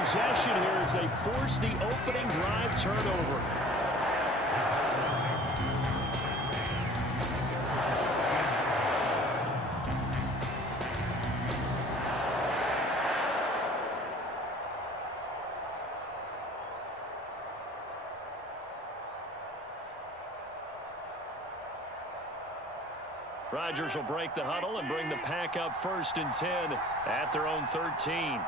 possession here as they force the opening drive turnover. Rodgers will break the huddle and bring the pack up 1st and 10 at their own 13.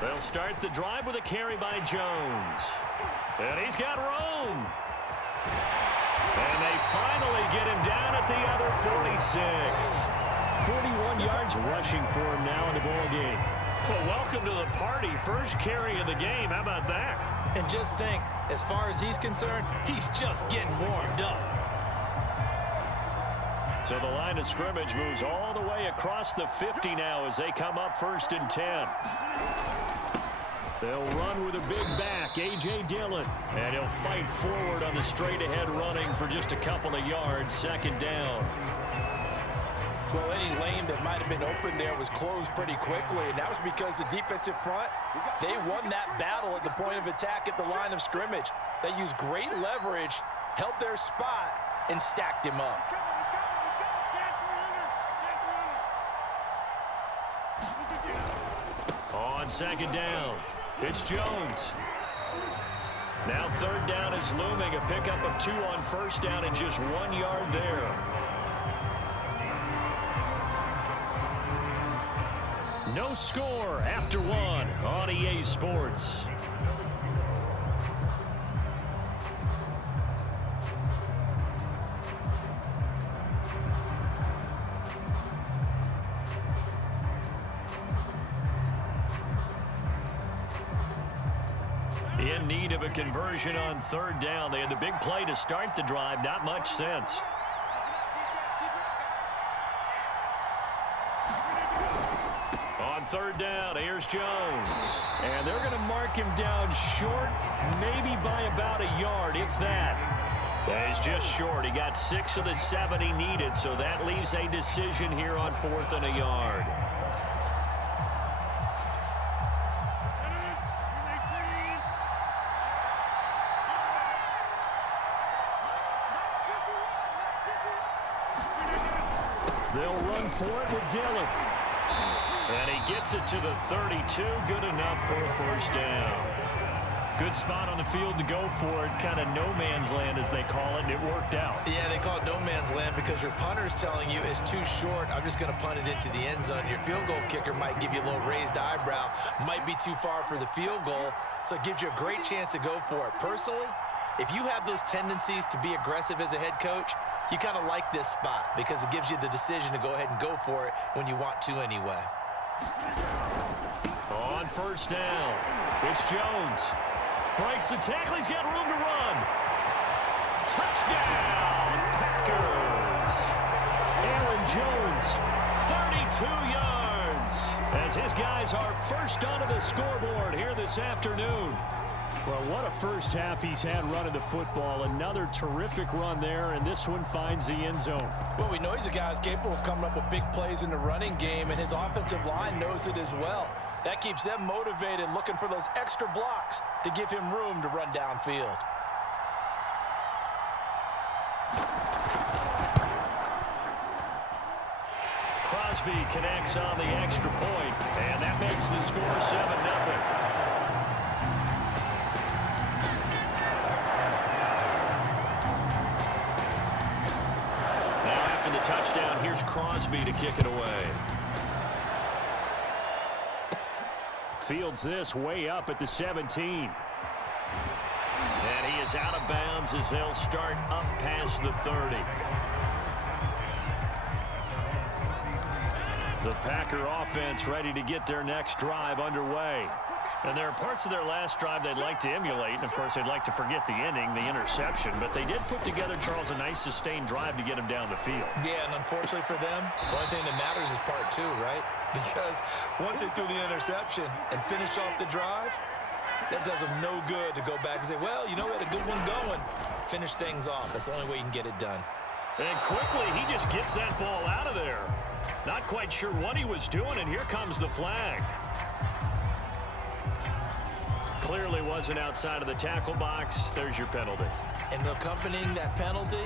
They'll start the drive with a carry by Jones. And he's got room. And they finally get him down at the other 46. 41 yards rushing for him now in the ball game. Well, welcome to the party. First carry of the game. How about that? And just think, as far as he's concerned, he's just getting warmed up. So the line of scrimmage moves all the way across the 50 now as they come up 1st and 10. They'll run with a big back, A.J. Dillon. And he'll fight forward on the straight-ahead running for just a couple of yards, 2nd down. Well, any lane that might have been open there was closed pretty quickly, and that was because the defensive front, they won that battle at the point of attack at the line of scrimmage. They used great leverage, held their spot, and stacked him up. On 2nd down, it's Jones. Now 3rd down is looming, a pickup of 2 on 1st down and just 1 yard there. No score after 1 on EA Sports. In need of a conversion on 3rd down. They had the big play to start the drive. Not much sense. On 3rd down, here's Jones. And they're going to mark him down short, maybe by about a yard, if that. He's just short. He got 6 of the 7 he needed, so that leaves a decision here on 4th and a yard. They'll run for it with Dillon. And he gets it to the 32. Good enough for a 1st down. Good spot on the field to go for it. Kind of no man's land, as they call it, and it worked out. Yeah, they call it no man's land because your punter's telling you it's too short. I'm just going to punt it into the end zone. Your field goal kicker might give you a little raised eyebrow. Might be too far for the field goal, so it gives you a great chance to go for it. Personally, if you have those tendencies to be aggressive as a head coach, you kind of like this spot because it gives you the decision to go ahead and go for it when you want to anyway. On 1st down, it's Jones. Breaks the tackle. He's got room to run. Touchdown, Packers. Aaron Jones, 32 yards. As his guys are first onto the scoreboard here this afternoon. Well, what a first half he's had running the football. Another terrific run there, and this one finds the end zone. Well, we know he's a guy who's capable of coming up with big plays in the running game, and his offensive line knows it as well. That keeps them motivated, looking for those extra blocks to give him room to run downfield. Crosby connects on the extra point, and that makes the score 7-0. The touchdown. Here's Crosby to kick it away. Fields this way up at the 17. And he is out of bounds as they'll start up past the 30. The Packer offense ready to get their next drive underway. And there are parts of their last drive they'd like to emulate. And, of course, they'd like to forget the inning, the interception. But they did put together, Charles, a nice sustained drive to get him down the field. Yeah, and unfortunately for them, the only thing that matters is part 2, right? Because once they threw the interception and finished off the drive, that does them no good to go back and say, well, you know, we had a good one going. finish things off. That's the only way you can get it done. And quickly, he just gets that ball out of there. Not quite sure what he was doing, and here comes the flag. Clearly wasn't outside of the tackle box. There's your penalty. And accompanying that penalty,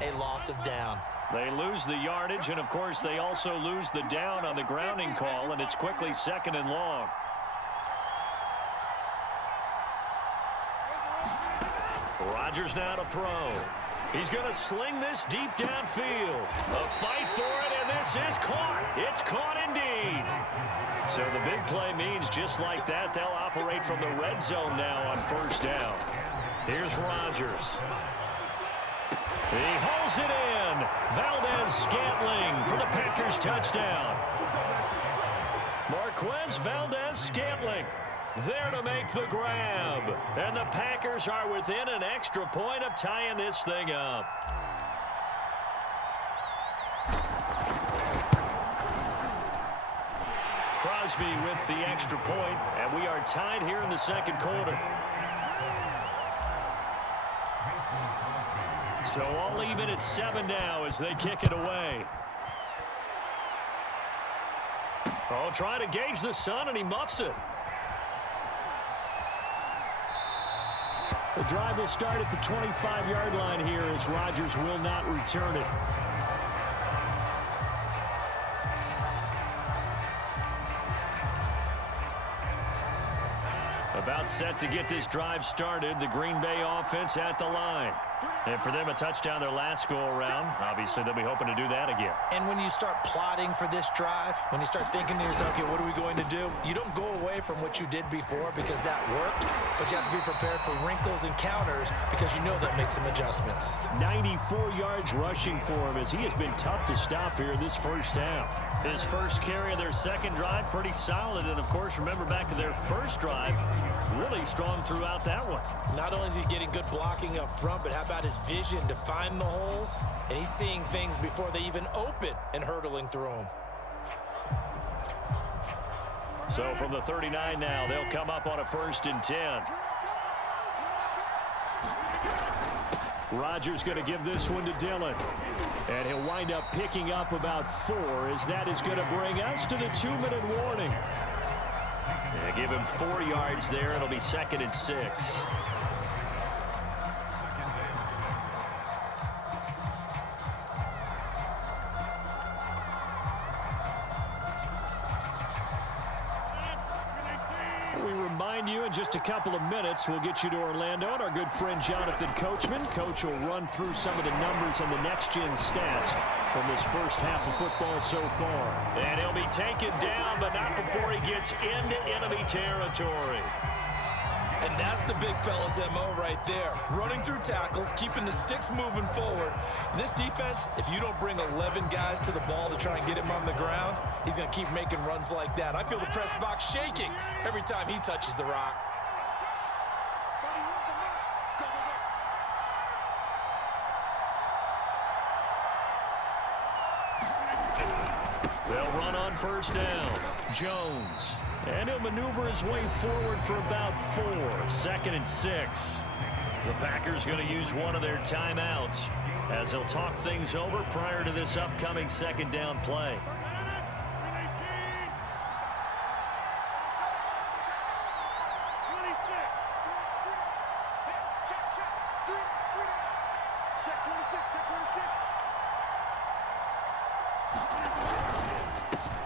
a loss of down. They lose the yardage, and of course they also lose the down on the grounding call, and it's quickly 2nd and long. Rodgers now to throw. He's going to sling this deep downfield. A fight for it, and this is caught. It's caught indeed. So the big play means just like that, they'll operate from the red zone now on 1st down. Here's Rodgers. He hauls it in. Valdez-Scantling for the Packers touchdown. Marquez Valdez-Scantling there to make the grab. And the Packers are within an extra point of tying this thing up. Crosby with the extra point, and we are tied here in the 2nd quarter. So all even at 7 now as they kick it away. Oh, trying to gauge the sun, and he muffs it. The drive will start at the 25-yard line here as Rodgers will not return it. About set to get this drive started. The Green Bay offense at the line. And for them, a touchdown their last go-around. Obviously, they'll be hoping to do that again. And when you start plotting for this drive, when you start thinking to yourself, okay, what are we going to do? You don't go away from what you did before because that worked, but you have to be prepared for wrinkles and counters because you know they'll make some adjustments. 94 yards rushing for him as he has been tough to stop here in this 1st half. His first carry of their 2nd drive, pretty solid. And, of course, remember back to their 1st drive, really strong throughout that one. Not only is he getting good blocking up front, but how about his vision to find the holes? And he's seeing things before they even open and hurdling through them. So from the 39 now, they'll come up on a 1st and 10. Rodgers going to give this one to Dillon. And he'll wind up picking up about 4 as that is going to bring us to the 2-minute warning. And give him 4 yards there. It'll be 2nd and 6. You in just a couple of minutes. We'll get you to Orlando and our good friend Jonathan Coachman. Coach will run through some of the numbers and the next-gen stats from this 1st half of football so far. And he'll be taken down, but not before he gets into enemy territory. And that's the big fella's MO right there. Running through tackles, keeping the sticks moving forward. This defense, if you don't bring 11 guys to the ball to try and get him on the ground, he's going to keep making runs like that. I feel the press box shaking every time he touches the rock. They'll run on 1st down. Jones. And he'll maneuver his way forward for about 4. 2nd and 6. The Packers going to use one of their timeouts as they'll talk things over prior to this upcoming 2nd down play.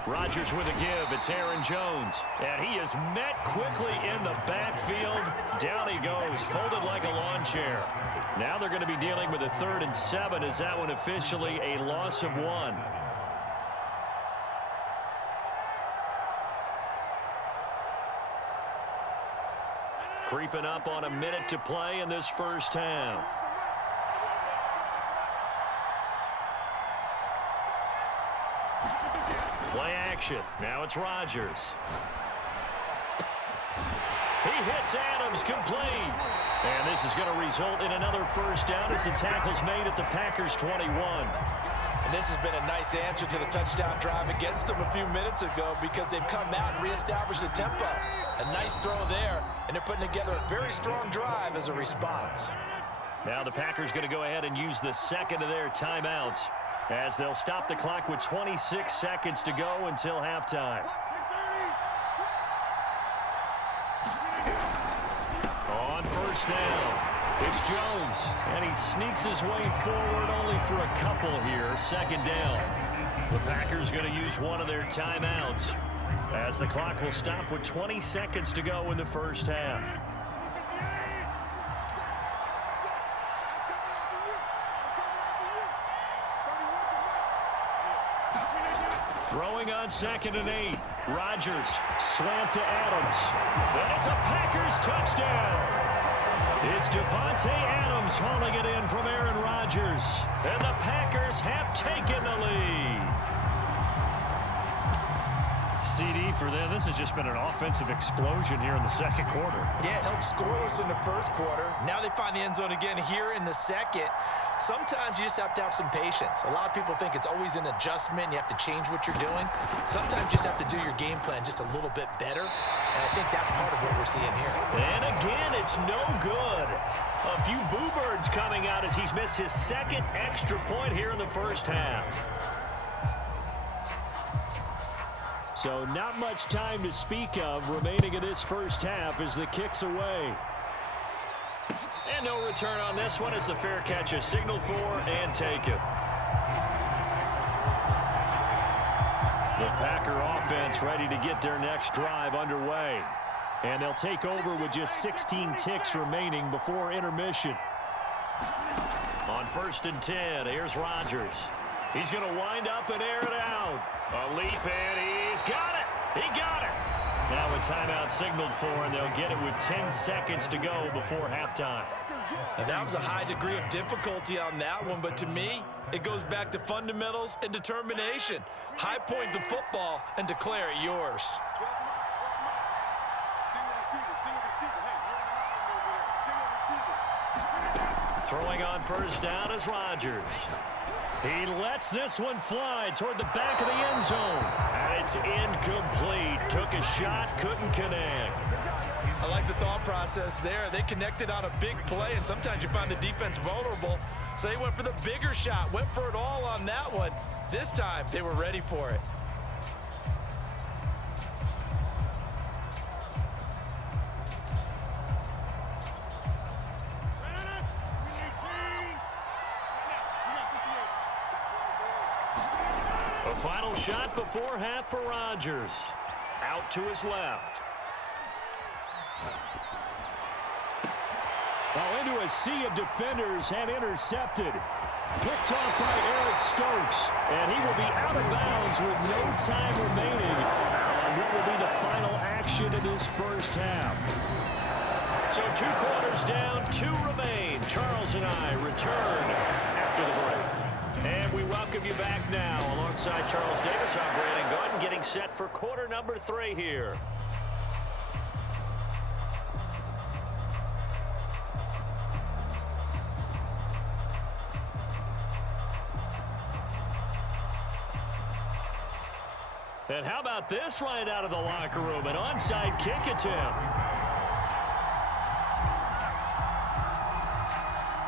Rodgers with a give. It's Aaron Jones. And he is met quickly in the backfield. Down he goes, folded like a lawn chair. Now they're going to be dealing with a 3rd and 7 as that one officially a loss of 1. Creeping up on a minute to play in this 1st half. Play action. Now it's Rodgers. He hits Adams complete. And this is going to result in another 1st down as the tackle's made at the Packers 21. And this has been a nice answer to the touchdown drive against them a few minutes ago because they've come out and reestablished the tempo. A nice throw there, and they're putting together a very strong drive as a response. Now the Packers going to go ahead and use the second of their timeouts as they'll stop the clock with 26 seconds to go until halftime. On first down, it's Jones, and he sneaks his way forward only for a couple here. Second down. The Packers going to use one of their timeouts as the clock will stop with 20 seconds to go in the first half. Throwing on 2nd and 8. Rodgers, slant to Adams. And it's a Packers touchdown. It's Devontae Adams hauling it in from Aaron Rodgers. And the Packers have taken the lead. CD for them. This has just been an offensive explosion here in the second quarter. Yeah, held scoreless in the first quarter. Now they find the end zone again here in the second. Sometimes you just have to have some patience. A lot of people think it's always an adjustment. You have to change what you're doing. Sometimes you just have to do your game plan just a little bit better. And I think that's part of what we're seeing here. And again, it's no good. A few boo birds coming out as he's missed his second extra point here in the first half. So not much time to speak of remaining in this first half as the kick's away. And no return on this one as the fair catch is signaled for and taken. The Packer offense ready to get their next drive underway. And they'll take over with just 16 ticks remaining before intermission. On 1st and 10, here's Rodgers. He's going to wind up and air it out. A leap, and he's got it. He got it. Now a timeout signaled for, and they'll get it with 10 seconds to go before halftime. And that was a high degree of difficulty on that one, but to me, it goes back to fundamentals and determination. High point the football and declare it yours. Throwing on first down is Rodgers. He lets this one fly toward the back of the end zone. And it's incomplete. Took a shot, couldn't connect. I like the thought process there. They connected on a big play, and sometimes you find the defense vulnerable. So they went for the bigger shot, went for it all on that one. This time, they were ready for it. A final shot before half for Rodgers. Out to his left. Well, into a sea of defenders and intercepted. Picked off by Eric Stokes. And he will be out of bounds with no time remaining on what will be the final action in his first half. So 2 quarters down, 2 remain. Charles and I return after the break. And we welcome you back now. Alongside Charles Davis, I'm Brandon Gordon, getting set for quarter number 3 here. And how about this right out of the locker room? An onside kick attempt.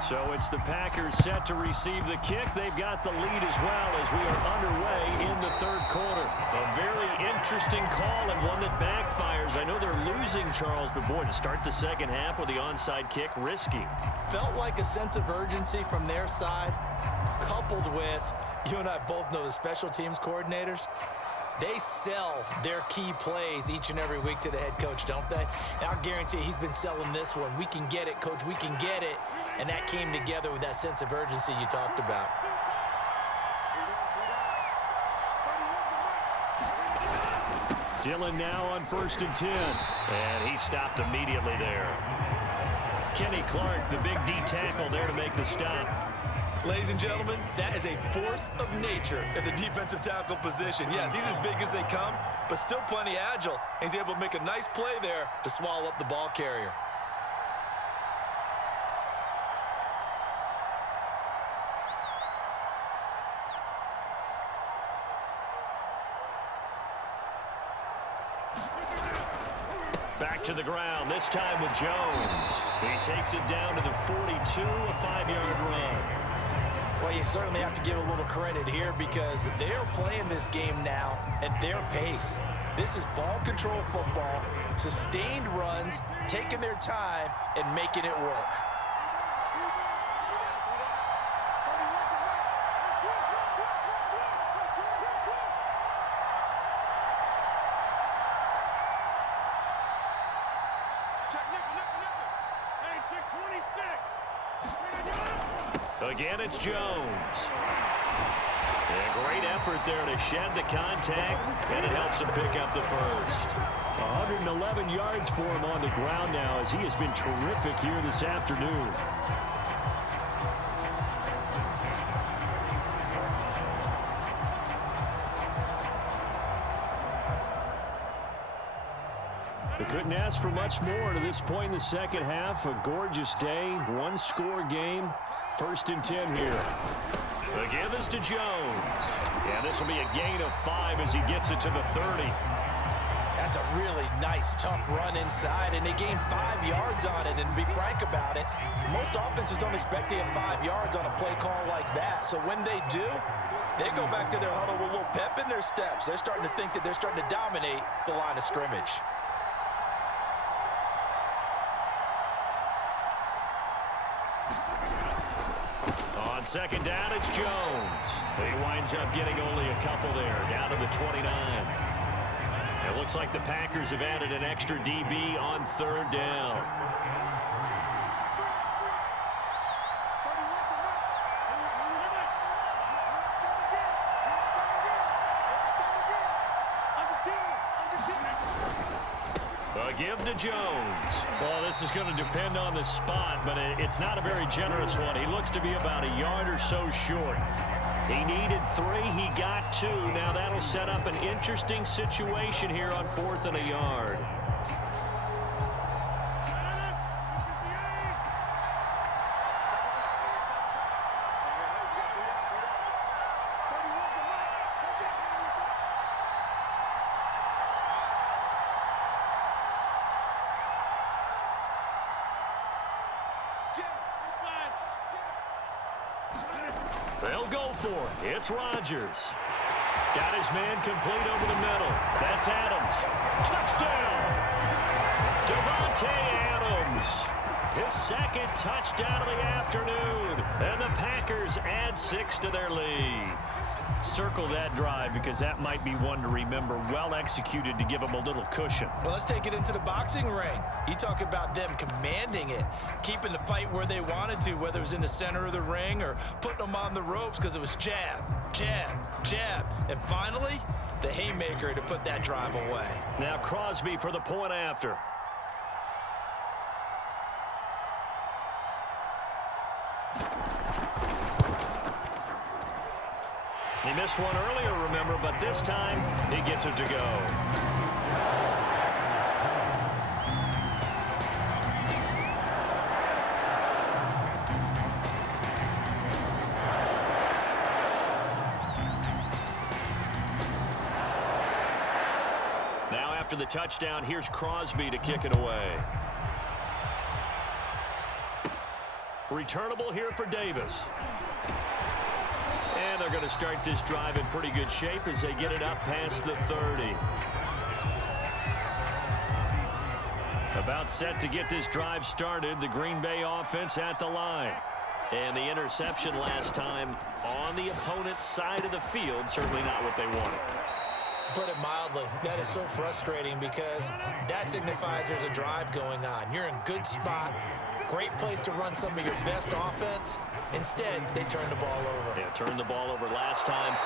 So it's the Packers set to receive the kick. They've got the lead as well as we are underway in the third quarter. A very interesting call and one that backfires. I know they're losing, Charles, but boy, to start the second half with the onside kick, risky. Felt like a sense of urgency from their side, coupled with, you and I both know the special teams coordinators. They sell their key plays each and every week to the head coach, don't they? And I'll guarantee he's been selling this one. We can get it, coach, we can get it. And that came together with that sense of urgency you talked about. Dillon now on 1st and 10. And he stopped immediately there. Kenny Clark, the big D tackle there to make the stop. Ladies and gentlemen, that is a force of nature at the defensive tackle position. Yes, he's as big as they come, but still plenty agile. He's able to make a nice play there to swallow up the ball carrier. Back to the ground, this time with Jones. He takes it down to the 42, a 5-yard run. Well, you certainly have to give a little credit here because they're playing this game now at their pace. This is ball control football, sustained runs, taking their time, and making it work. Again, it's Jones. A great effort there to shed the contact, and it helps him pick up the first. 111 yards for him on the ground now as he has been terrific here this afternoon. They couldn't ask for much more to this point in the second half. A gorgeous day, one-score game. 1st and 10 here. The give is to Jones. Yeah, this will be a gain of 5 as he gets it to the 30. That's a really nice, tough run inside, and they gained 5 yards on it. And to be frank about it, most offenses don't expect to get 5 yards on a play call like that. So when they do, they go back to their huddle with a little pep in their steps. They're starting to think that they're starting to dominate the line of scrimmage. On 2nd down, it's Jones. He winds up getting only a couple there, down to the 29. It looks like the Packers have added an extra DB on 3rd down. A give to Jones. Well, this is going to depend on the spot, but it's not a very generous one. He looks to be about a yard or so short. He needed 3. He got 2. Now that'll set up an interesting situation here on 4th and a yard. They'll go for it. It's Rodgers. Got his man complete over the middle. That's Adams. Touchdown! Devontae Adams. His 2nd touchdown of the afternoon. And the Packers add 6 to their lead. Circle that drive because that might be one to remember. Well executed to give them a little cushion. Well, let's take it into the boxing ring. You talk about them commanding it, keeping the fight where they wanted to, whether it was in the center of the ring or putting them on the ropes because it was jab, jab, jab. And finally, the haymaker to put that drive away. Now Crosby for the point after. He missed one earlier, remember, but this time he gets it to go. Now after the touchdown, here's Crosby to kick it away. Returnable here for Davis. And they're going to start this drive in pretty good shape as they get it up past the 30. About set to get this drive started. The Green Bay offense at the line. And the interception last time on the opponent's side of the field. Certainly not what they wanted. Put it mildly, that is so frustrating because that signifies there's a drive going on. You're in good spot. Great place to run some of your best offense. Instead, they turn the ball over. Yeah, turned the ball over last time.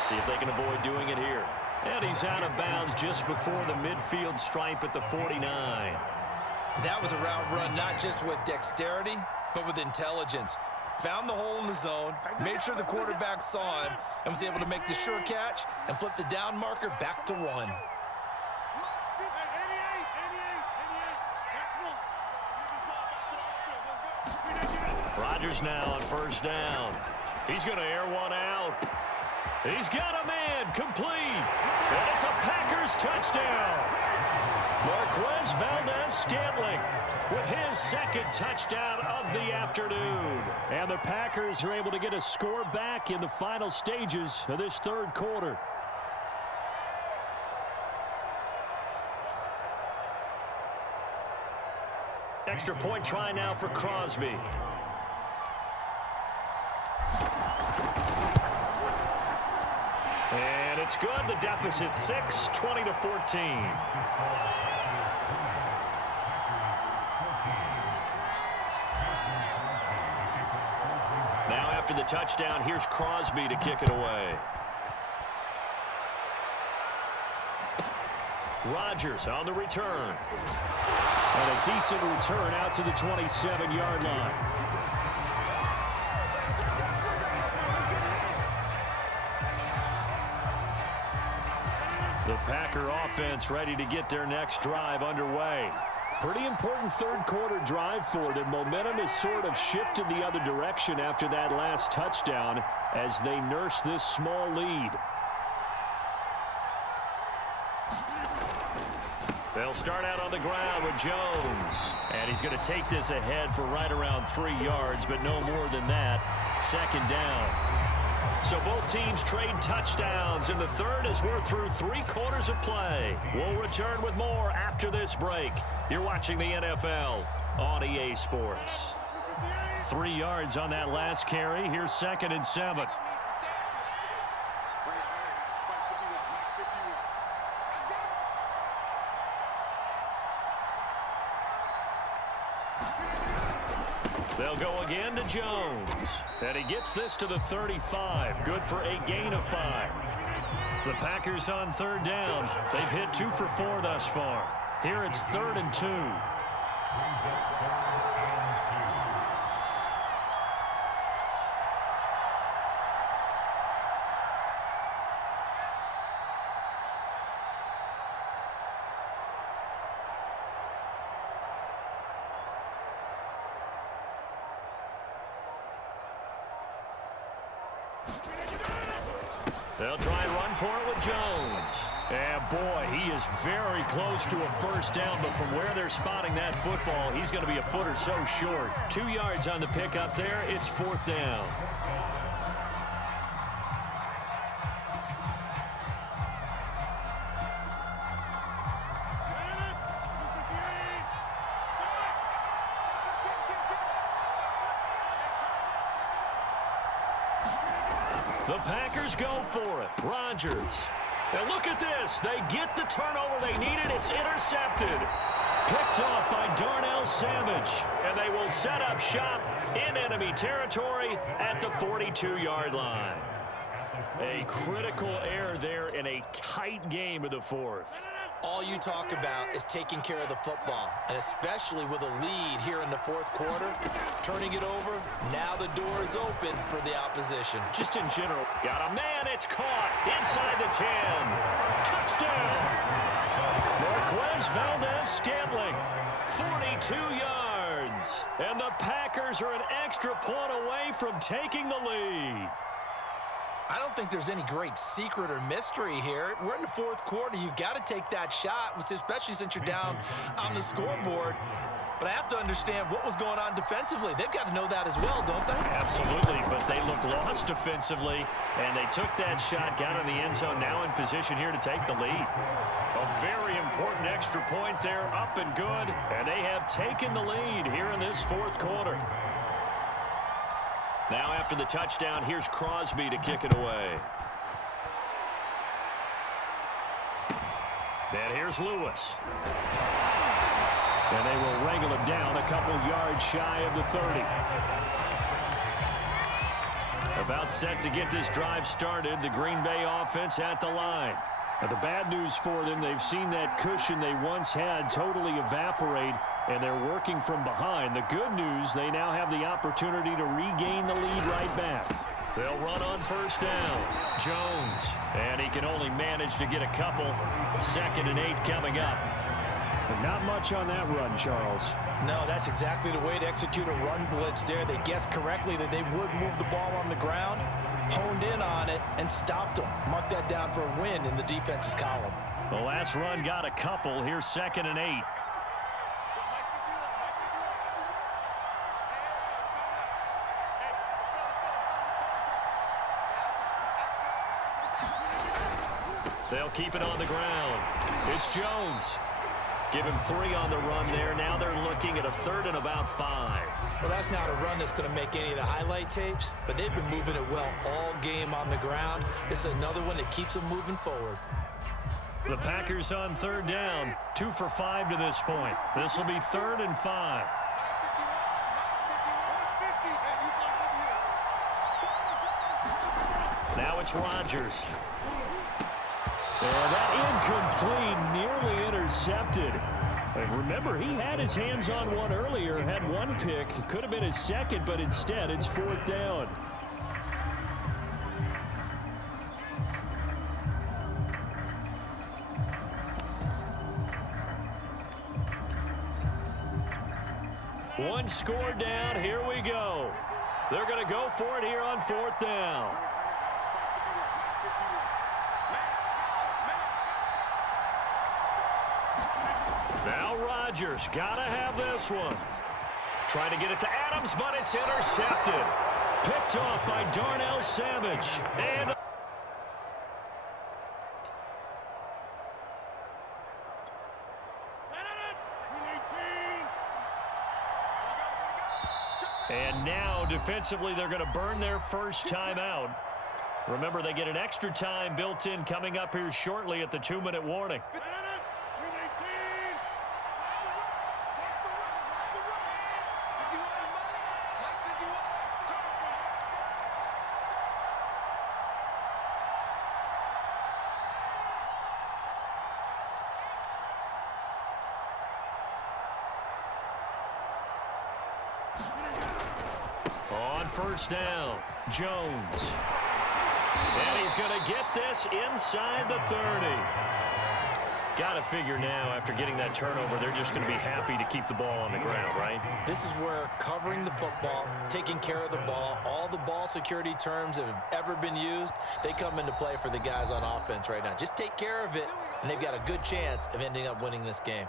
See if they can avoid doing it here. And he's out of bounds just before the midfield stripe at the 49. That was a route run not just with dexterity, but with intelligence. Found the hole in the zone, made sure the quarterback saw him, and was able to make the sure catch and flip the down marker back to 1. Rodgers now on 1st down. He's going to air one out. He's got a man complete. And it's a Packers touchdown. Marquez Valdez-Scantling with his second touchdown of the afternoon. And the Packers are able to get a score back in the final stages of this third quarter. Extra point try now for Crosby. And it's good. The deficit 6, 20-14. Now after the touchdown, here's Crosby to kick it away. Rodgers on the return. And a decent return out to the 27-yard line. The Packer offense ready to get their next drive underway. Pretty important third quarter drive for them. Momentum has sort of shifted the other direction after that last touchdown as they nurse this small lead. They'll start out on the ground with Jones. And he's going to take this ahead for right around 3 yards, but no more than that. Second down. So both teams trade touchdowns in the third as we're through 3 quarters of play. We'll return with more after this break. You're watching the NFL on EA Sports. 3 yards on that last carry. Here's 2nd and 7. They'll go again to Jones. And he gets this to the 35. Good for a gain of 5. The Packers on third down. They've hit 2 for 4 thus far. Here it's 3rd and 2. They'll try and run for it with Jones. And boy, he is very close to a first down, but from where they're spotting that football, he's going to be a foot or so short. 2 yards on the pickup there. It's 4th down. The Packers go for it. Rodgers. And look at this. They get the turnover they needed. It's intercepted. Picked off by Darnell Savage. And they will set up shop in enemy territory at the 42-yard line. A critical error there in a tight game of the fourth. All you talk about is taking care of the football, and especially with a lead here in the fourth quarter, turning it over, now the door is open for the opposition. Just in general, got a man, it's caught inside the 10. Touchdown! Marquez Valdez-Scantling, 42 yards. And the Packers are an extra point away from taking the lead. I don't think there's any great secret or mystery here. We're in the fourth quarter. You've got to take that shot, especially since you're down on the scoreboard. But I have to understand what was going on defensively. They've got to know that as well, don't they? Absolutely, but they look lost defensively, and they took that shot, got in the end zone, now in position here to take the lead. A very important extra point there, up and good, and they have taken the lead here in this fourth quarter. Now after the touchdown, here's Crosby to kick it away. And here's Lewis. And they will wrangle him down a couple yards shy of the 30. About set to get this drive started, the Green Bay offense at the line. Now the bad news for them, they've seen that cushion they once had totally evaporate, and they're working from behind. The good news, they now have the opportunity to regain the lead right back. They'll run on first down. Jones, and he can only manage to get a couple. 2nd and 8 coming up. But not much on that run, Charles. No, that's exactly the way to execute a run blitz there. They guessed correctly that they would move the ball on the ground, honed in on it, and stopped them. Mark that down for a win in the defense's column. The last run got a couple. Here's 2nd and 8. They'll keep it on the ground. It's Jones. Give him 3 on the run there. Now they're looking at a 3rd and about 5. Well, that's not a run that's going to make any of the highlight tapes, but they've been moving it well all game on the ground. This is another one that keeps them moving forward. The Packers on 3rd down. 2 for 5 to this point. This will be 3rd and 5. Now it's Rodgers. And that incomplete, nearly intercepted. And remember, he had his hands on one earlier, had one pick. Could have been his second, but instead it's 4th down. One score down. Here we go. They're going to go for it here on 4th down. Now Rodgers got to have this one. Trying to get it to Adams, but it's intercepted. Picked off by Darnell Savage. And now, defensively, they're going to burn their first timeout. Remember, they get an extra time built in coming up here shortly at the 2-minute warning. On 1st down, Jones. And he's going to get this inside the 30. Got to figure now, after getting that turnover, they're just going to be happy to keep the ball on the ground, right? This is where covering the football, taking care of the ball, all the ball security terms that have ever been used, they come into play for the guys on offense right now. Just take care of it, and they've got a good chance of ending up winning this game.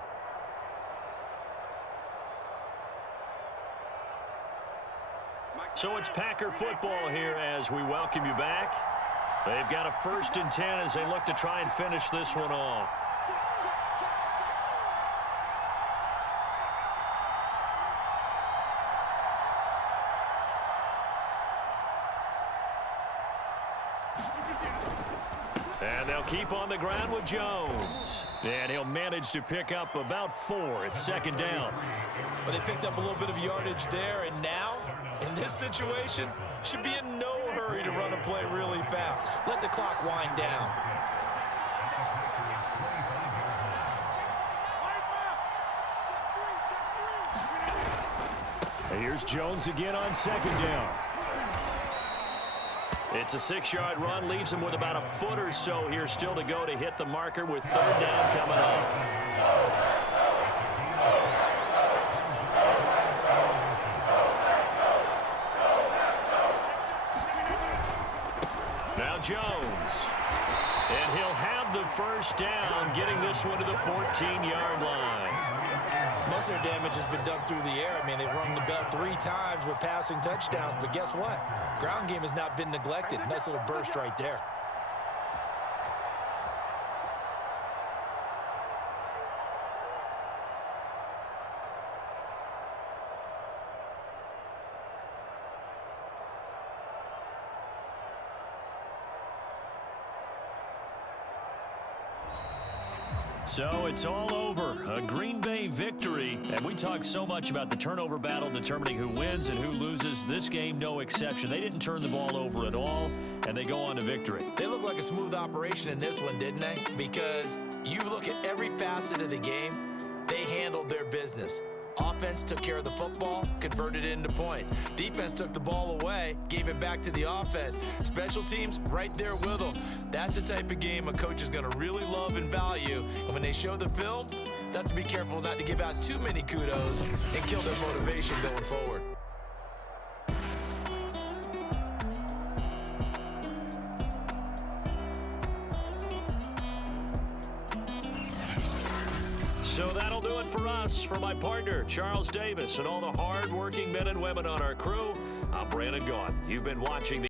So it's Packer football here as we welcome you back. They've got a 1st and 10 as they look to try and finish this one off. And they'll keep on the ground with Jones. And he'll manage to pick up about 4. It's 2nd down. But they picked up a little bit of yardage there, and now, in this situation, should be in no hurry to run a play really fast. Let the clock wind down. And here's Jones again on 2nd down. It's a 6-yard run, leaves him with about a foot or so here still to go to hit the marker with 3rd down coming up. Now Jones. And he'll have the 1st down, getting this one to the 14-yard line. Most of their damage has been done through the air. I mean, they've rung the bell 3 times with passing touchdowns, but guess what? Ground game has not been neglected. Nice little burst right there. So it's all over. A Green Bay victory. And we talk so much about the turnover battle determining who wins and who loses. This game, no exception. They didn't turn the ball over at all, and they go on to victory. They look like a smooth operation in this one, didn't they? Because you look at every facet of the game, they handled their business. Offense took care of the football, converted it into points. Defense took the ball away, gave it back to the offense. Special teams right there with them. That's the type of game a coach is going to really love and value. And when they show the film, they have to be careful not to give out too many kudos and kill their motivation going forward. So that'll do it for us. For my partner, Charles Davis, and all the hard-working men and women on our crew, I'm Brandon Gaudin. You've been watching the